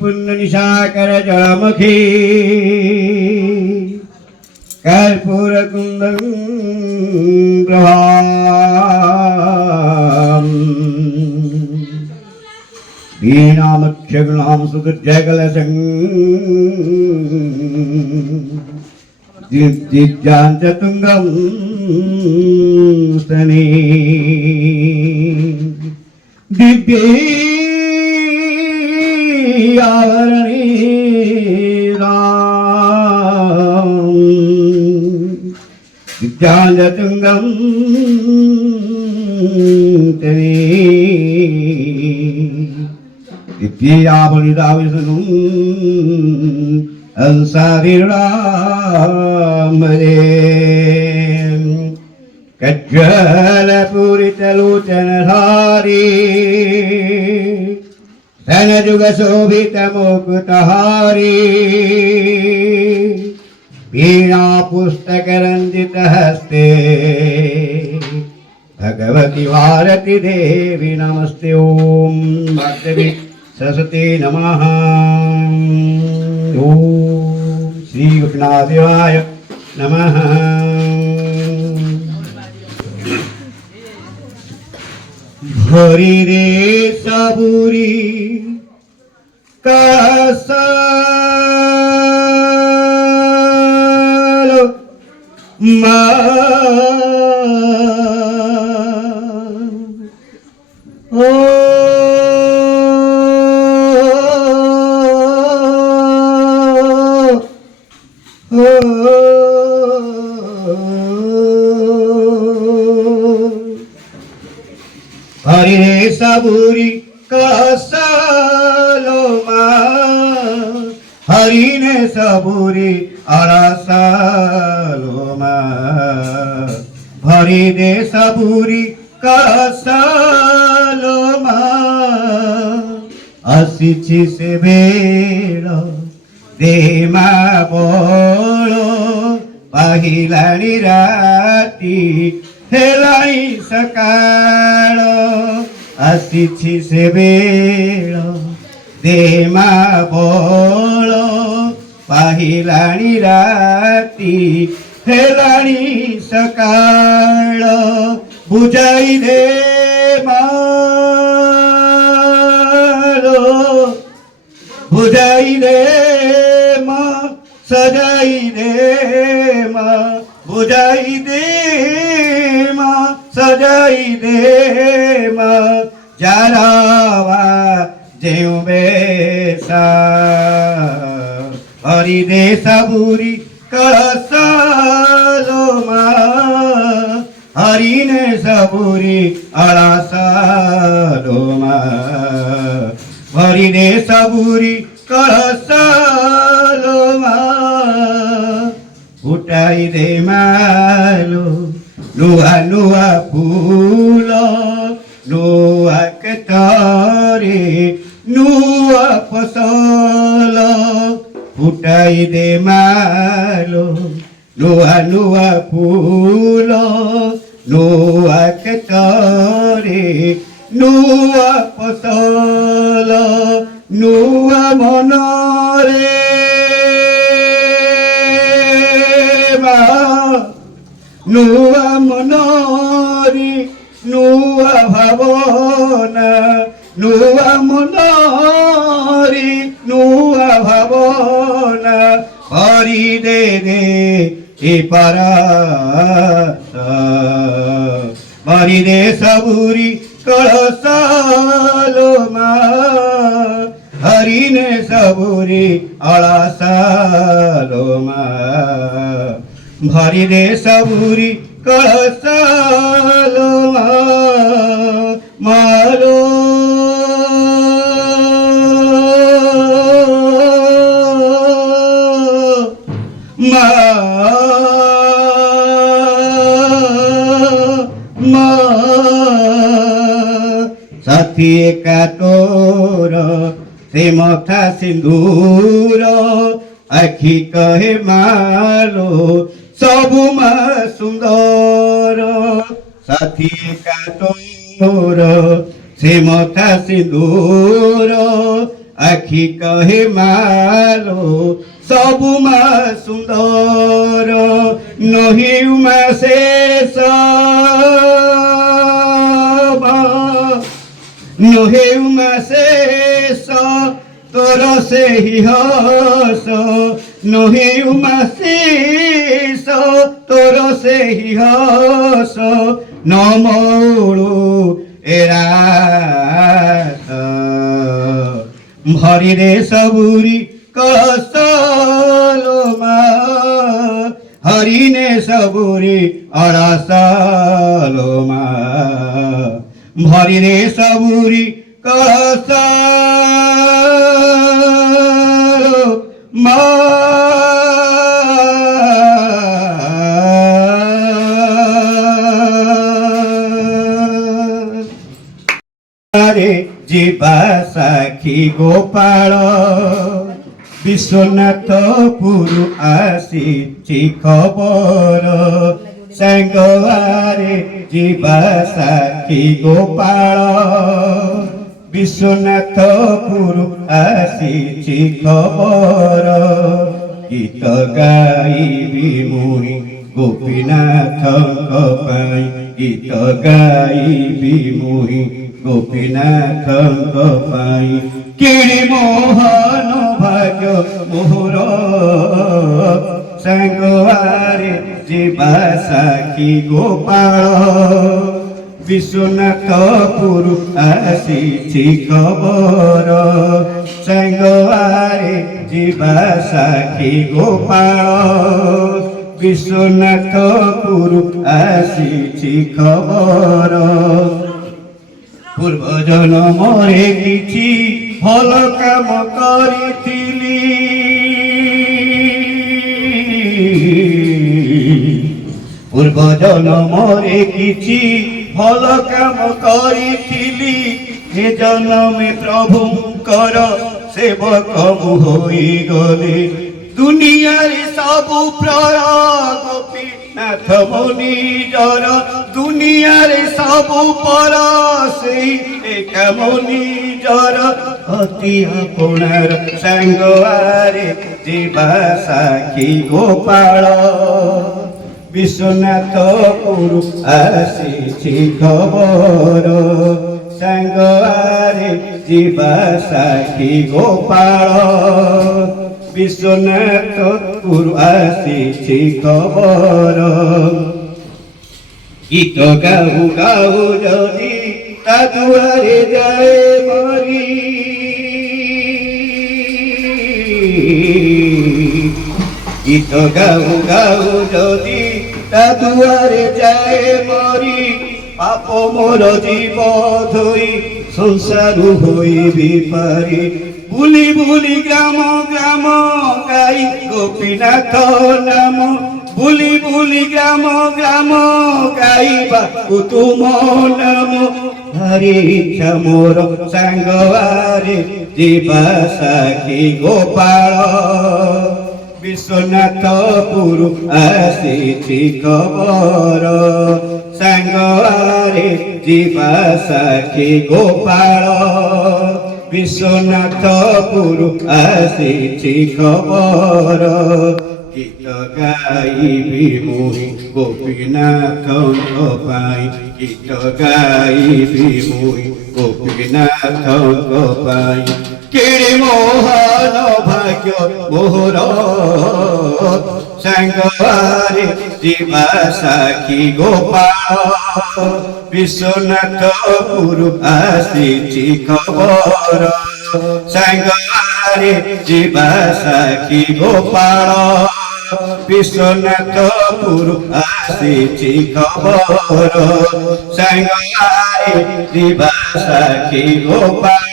पुण्यनिशाकर जलमुखी कर्पूरकुन्दं प्रभाम् वीणामक्षगुणां सुकृत्यकलशं दीप्तिजान्ततुङ्गं स्तने दिव्ये आवरणे दिव्यान्ततुङ्गं स्तने दिव्याभरिताविष्णुं अंसारिरामरे कज्जलपूरितलोचनधारी धनजुगशोभितमुकुटहारी वीणापुस्तकरञ्जितहस्ते भगवती भारती देवी नमस्ते। ओम भगवती सरस्वती नमः। ओम श्री गोपीनाथदेवाय नमः। भरी रे सबूरी कासालो मा ओ हरि रे सबूरी कासालोमा हरि ने सबूरी अड़ासालोमा हरि दे सबूरी कासालोमा आसिछि से बेल देमा बोलो पाहिलानी राती हेलाई सकाळ आसिछि से बेल देमा बोल पाहिलानी राती हेलानी सकाळ बुझाई दे मालो बुझाई दे मा सजाई दे मा बुझाई दे मा सजाई दे मा जारावा जेऊ बेसा हरि दे सबूरी कळसालो मा हरि ने सबूरी अळासालो मा हरि दे सबूरी कळसालो मा उठाई दे मालो नुआ नुआ फूल नुआ कतारे नुआ फसल उठाई दे मालो नुआ नुआ फूल नुआ कतारे नुआ फसल नुआ मनरे नुआ मनरी नुआ भावना नुआ मनरी नुआ भावना हरि दे दे ए परास हरि दे सबूरी कळसालो मा हरि ने सबूरी अळासालो मा हरि दे सबूरी कळसालो मालो साथी का तोर से मथा सिंदूर आखि कहे मालो सबु मा सुंदर साथी का तोर ସେ ମଥା ସିନ୍ଦୁର ଆଖି କହେ ମାଲୋ ସବୁ ମା ସୁନ୍ଦର ନହିଉ ମା ଶେଷ ନହେଉ ମା ଶେଷ ତୋର ସେହି ହସ ନହେଉ ମା ଶେଷ ତୋର ସେହି ହସ ନମଳୁ ଏରାସ ଭରିରେ ସବୁରି କସଲୋ ମା ହରିନେ ସବୁରି ଅଳସଲୋ ମା ଭରିରେ ସବୁରି କଳସ ମା ଯିବା ସାକ୍ଷୀ ଗୋପାଳ ବିଶ୍ୱନାଥପୁର ଆସିଛି ଖବର ସାଙ୍ଗରେ ଯିବା ସାକ୍ଷୀ ଗୋପାଳ ବିଶ୍ୱନାଥପୁର ଆସିଛି ଖବର ଗୀତ ଗାଇବି ମୁହିଁ ଗୋପୀନାଥଙ୍କ ପାଇଁ ଗୀତ ଗାଇବି ମୁହିଁ ଗୋପୀନାଥଙ୍କ ପାଇଁ କିଣି ମୋହନ ଭାଗ୍ୟ ମୋହର ସାଙ୍ଗରେ ଯିବା ସାକ୍ଷୀ ଗୋପାଳ ବିଶ୍ୱନାଥପୁର ଆସିଛି ଖବର ସାଙ୍ଗରେ ଯିବା ସାକ୍ଷୀ ଗୋପାଳ ବିଶ୍ୱନାଥପୁର ଆସିଛି ଖବର ପୂର୍ବ ଜନ୍ମରେ କିଛି ଭଲ କାମ କରିଥିଲି ପୂର୍ବ ଜନ୍ମରେ କିଛି ଭଲ କାମ କରିଥିଲି ଏ ଜନ୍ମେ ପ୍ରଭୁଙ୍କର ସେବକ ମୁଁ ହୋଇଗଲି ଦୁନିଆରେ ସବୁ ପ୍ରାୟ ଗୋପୀନାଥ ମୋ ନିଜର ଦୁନିଆରେ ସବୁ ପର ସେଇ ଏକ ମୋ ନିଜର ଅତି ଆପଣାର ସାଙ୍ଗରେ ଯିବା ସାକ୍ଷୀ ଗୋପାଳ ବିଶ୍ୱନାଥପୁର ଆସିଛି ଖବର ସାଙ୍ଗରେ ଯିବା ସାକ୍ଷୀ ଗୋପାଳ ବିଶ୍ୱନାଥପୁର ଆସିଛି ଖବର ଗୀତ ଗାଉ ଗାଉ ଯଦି ତା ଦୁଆରେ ଯାଏ ମରି ଗୀତ ଗାଉ ଗାଉ ଯଦି ତା ଦୁଆରେ ଯାଏ ମରି ପାପ ମୋର ଜୀବ ଧୋଇ ସଂସାରୁ ହୋଇବି ପାରି ବୁଲି ବୁଲି ଗ୍ରାମ ଗ୍ରାମ ଗାଇ ଗୋପୀନାଥ ନାମ ବୁଲି ବୁଲି ଗ୍ରାମ ଗ୍ରାମ ଗାଇବା ତୁମ ନାମ ହରି ଇଚ୍ଛା ମୋର ସାଙ୍ଗରେ ଯିବା ସାକ୍ଷୀ ଗୋପାଳ ବିଶ୍ୱନାଥପୁର ଆସିଛି ଖବର ସାଙ୍ଗରେ ଯିବା ସାକ୍ଷୀ ଗୋପାଳ ବିଶ୍ୱନାଥପୁର ଆସିଛି ଖବର ଗୀତ ଗାଇବି ମୁହିଁ ଗୋପୀନାଥଙ୍କ ପାଇଁ ଗୀତ ଗାଇବି ମୁହିଁ ଗୋପୀନାଥଙ୍କ ପାଇଁ କିଣି ମୋହନ ଭାଗ୍ୟ ମୋହର ସାଙ୍ଗରେ ଯିବା ସାକ୍ଷୀ ଗୋପାଳ ବିଶ୍ୱନାଥପୁର ଆସିଛି ଖବର ସାଙ୍ଗରେ ଯିବା ସାକ୍ଷୀ ଗୋପାଳ ବିଶ୍ୱନାଥପୁର ଆସିଛି ଖବର ସାଙ୍ଗରେ ଯିବା ସାକ୍ଷୀ ଗୋପାଳ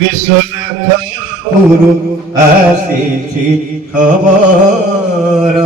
ବିଶ୍ୱନାଥପୁର ଆସିଛି ଖବର।